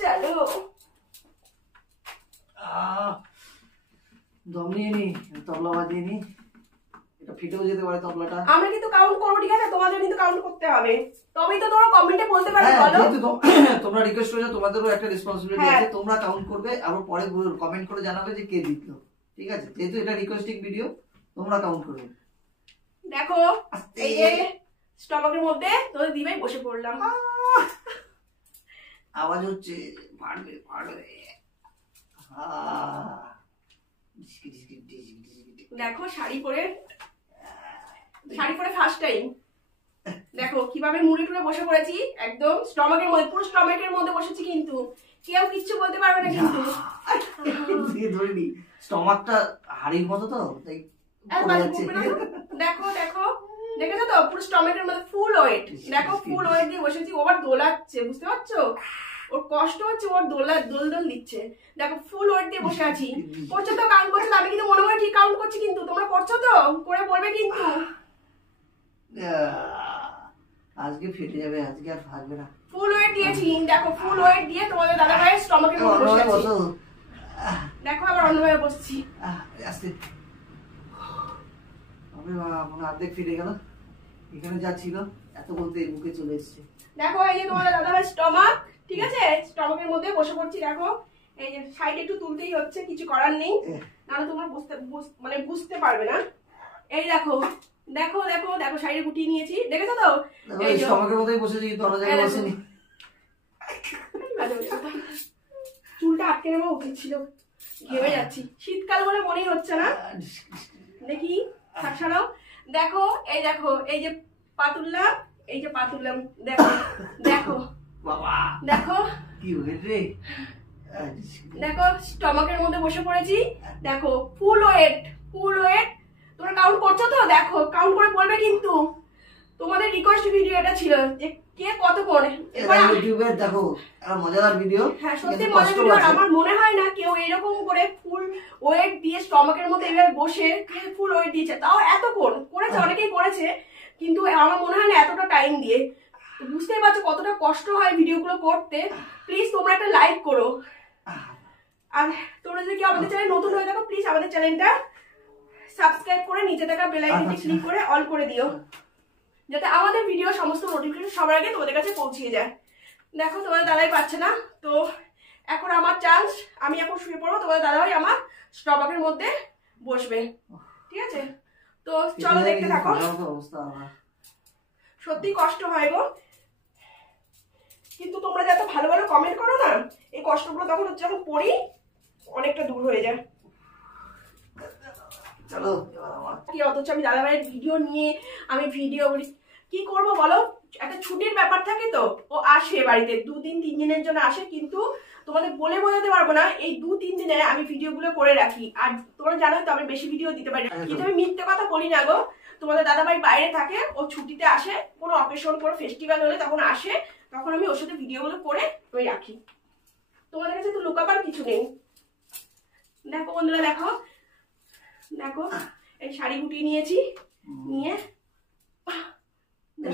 চলো দম নিয়ে নি, তবলা বাজিয়ে নি, এটা ফিটেও যেতে পারে তবলাটা। আমরা কিন্তু কাউন্ট করবো, ঠিক আছে? তোমাদের কিন্তু কাউন্ট করতে হবে, তবেই তো তোমরা কমেন্টে বলতে পারবে। বলো, তোমরা রিকোয়েস্ট করেছো, তোমাদেরও একটা রেসপন্সিবিলিটি আছে, তোমরা কাউন্ট করবে, আবার পরে কমেন্ট করে জানাবে যে কে জিতলো, ঠিক আছে? যেহেতু এটা রিকোয়েস্টিং ভিডিও, তোমরা কাউন্ট করবে। দেখো এই যে স্টমাকের মধ্যে তোদের দিবাই বসে পড়লাম। আওয়াজ হচ্ছে, পারবে পারবে। দেখো শাড়ি পরে ফার্স্ট টাইম দেখো কিভাবে মুড়ি টুড়ে বসে পড়েছি, একদম স্টমাকের মধ্যে, পুরো স্টমাকের মধ্যে বসেছি, কিন্তু কেউ কিচ্ছু বলতে পারবে না। কিন্তু ধরিনি, স্টমাকটা হাড়ির মতো তো, তাই দেখো দেখো, দেখেছো তো পুরো স্টমাকের মধ্যে ফুল ওয়েট। দেখো ফুল ওয়েট দিয়ে বসেছি, ওবার দোলাচ্ছে, বুঝতে পারছো? ওর কষ্ট হচ্ছে, ওর দোল দোল দিচ্ছে। দেখো ফুল ওয়েট দিয়ে বসে আছি। করছো তো, কাউন্ট করছো তো? আমি কিন্তু মনে হয় ঠিক কাউন্ট করছি, কিন্তু তোমরা করছো তো? করে বলবে কিন্তু। আজকে ফেটে যাবে, আজকে আর থাকবে না। ফুল ওয়েট দিয়েছি, দেখো ফুল ওয়েট দিয়ে তোমাদের দাদা ভাইয়ের স্টমাকের মধ্যে বসে আছি। দেখো আবার অন্যভাবে বসছি। আস্তে, অর্ধেক ফিরে গেল, এখানে যা ছিল এত বলতে মুখে চলে এসছে। দেখো এই যে তোমাদের দাদা ভাই স্টমাক, ঠিক আছে? স্টমাকের মধ্যে বসে পড়ছি। দেখো এই যে সাইড একটু তুলতেই হচ্ছে, কিছু করার নেই, নাহলে তোমরা বুঝতে পারবে না। এই দেখো দেখো দেখো দেখো সাইডে গুটিয়ে নিয়েছি, দেখেছো তো? এই স্টমাকের মধ্যেই বসেছি, কিন্তু অন্য জায়গায় বসেনি। চুলটা আটকে নেওয়া উচিত ছিল, ঘেমে যাচ্ছি। শীতকাল বলে মনেই হচ্ছে না। দেখি ছাড়াও দেখো, এই দেখো এই যে পাতুল্লাম, এই যে পাতুল্লাম, দেখো দেখো বাবা, দেখো কি হয়েছে? দেখো স্টমাকের মধ্যে বসে পড়েছি। দেখো ফুল ওয়েট, ফুল ওয়েট। তোমরা কাউন্ট করছো তো? দেখো কাউন্ট করে বলবে কিন্তু। তোমাদের রিকোয়েস্ট ভিডিও এটা ছিল যে কে কত করে। এবার ইউটিউবে দেখো একটা মজাদার ভিডিও। হ্যাঁ সত্যি মজার ভিডিও। আমার মনে হয় না কেউ এরকম করে ফুল ওয়েট দিয়ে স্টমাকের মধ্যে এভাবে বসে ফুল ওয়েট দিয়েছে, তাও এতক্ষণ করেছে, অনেকেই করেছে, কিন্তু আমার মনে হয় না এতটা টাইম দিয়ে। বুঝতেই পারছো কতটা কষ্ট হয় ভিডিওগুলো করতে। প্লিজ তোমরা একটা লাইক করো, আর তোমরা যদি কেউ আমাদের চ্যানেল নতুন হয়ে থাকো, প্লিজ আমাদের চ্যানেলটা সাবস্ক্রাইব করে নিচে থাকা বেল আইকনটি ক্লিক করে অল করে দিও, যাতে আমাদের ভিডিও সমস্ত নোটিফিকেশন সবার আগে তোমাদের কাছে পৌঁছিয়ে যায়। দেখো তোমাদের দাদাই পাচ্ছে না, তো এখন আমার চান্স, আমি এখন শুয়ে পড়বো, তোমাদের দাদাই আমার স্টমাকের মধ্যে বসবে, ঠিক আছে? তো চলো দেখতে থাকো। সত্যি কষ্ট হয় গো, কিন্তু তোমরা যত ভালো ভালো কমেন্ট করো না, এই কষ্টগুলো তখন যখন পড়ি অনেকটা দূর হয়ে যায়। চলো কি অথচ আমি দাদা ভাইয়ের ভিডিও নিয়ে আমি ভিডিও কি করব বলো? একটা ছুটির ব্যাপার থাকে তো, ও আসে বাড়িতে 2-3 দিনের জন্য আসে, কিন্তু তোমাদের বলে বোঝাতে পারবো না এই 2-3 দিনে আমি ভিডিওগুলো করে রাখি। আর তোমরা জানোই তো আমি বেশি ভিডিও দিতে পারি না, কিন্তু আমি মিথ্যে কথা বলি না গো। তোমাদের দাদা ভাই বাইরে থাকে, ও ছুটিতে আসে, কোনো অকেশন কোনো ফেস্টিভ্যাল হলে তখন আসে, তখন আমি ওর সাথে ভিডিওগুলো করে আমি রাখি। তোমাদের কাছে তো লুকাবার কিছু নেই। দেখো বন্ধুরা, দেখো দেখো এই শাড়ি গুটিয়ে নিয়েছি, নিয়ে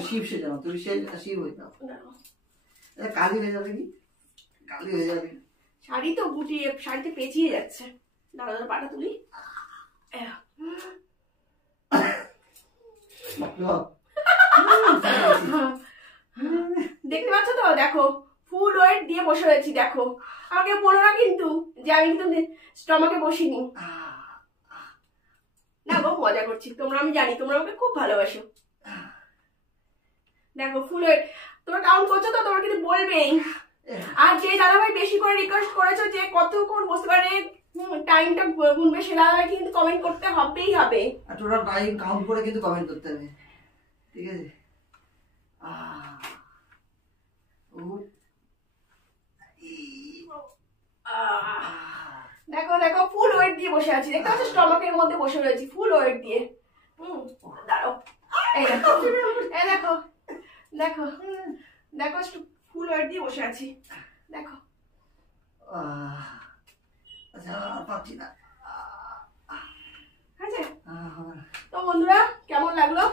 শিব সে যাও, তুমি শিব হয়ে যাও, কালি হয়ে যাবে, কি কালি হয়ে যাবে। শাড়ি তো গুটিয়ে, শাড়িতে পেঁচিয়ে যাচ্ছে। দাদা দাদা পাটা তুলি। দেখতে পাচ্ছ তো? দেখো ফুল ওয়েট দিয়ে বসে রয়েছি। দেখো আমাকে বলো না কিন্তু যে আমি কিন্তু স্টমাকে বসিনি না গো, মজা করছি। তোমরা, আমি জানি তোমরা আমাকে খুব ভালোবাসো। দেখো ফুল ওয়েট, তোমরা কাউন্ট করছো তো? তোমরা কিন্তু বলবেই। আর যে দাদাভাই বেশি করে রিকোয়েস্ট করেছো যে কতক্ষণ বসতে পারে, টাইমটা গুনবে, সে দাদাভাই কিন্তু কমেন্ট করতে হবেই হবে। আর তোমরা টাইম কাউন্ট করে কিন্তু কমেন্ট করতে হবে, ঠিক আছে? দেখো দেখো ফুল ওয়েট দিয়ে বসে আছি, দেখতে পাচ্ছ? স্টমাকের মধ্যে বসে রয়েছি ফুল ওয়েট দিয়ে। দাঁড়াও, এই দেখো, এই দেখো দেখো দেখো ফুল ওয়েট দিয়ে বসে আছি। দেখো আচ্ছা পাচ্ছি না। তো বন্ধুরা কেমন লাগলো?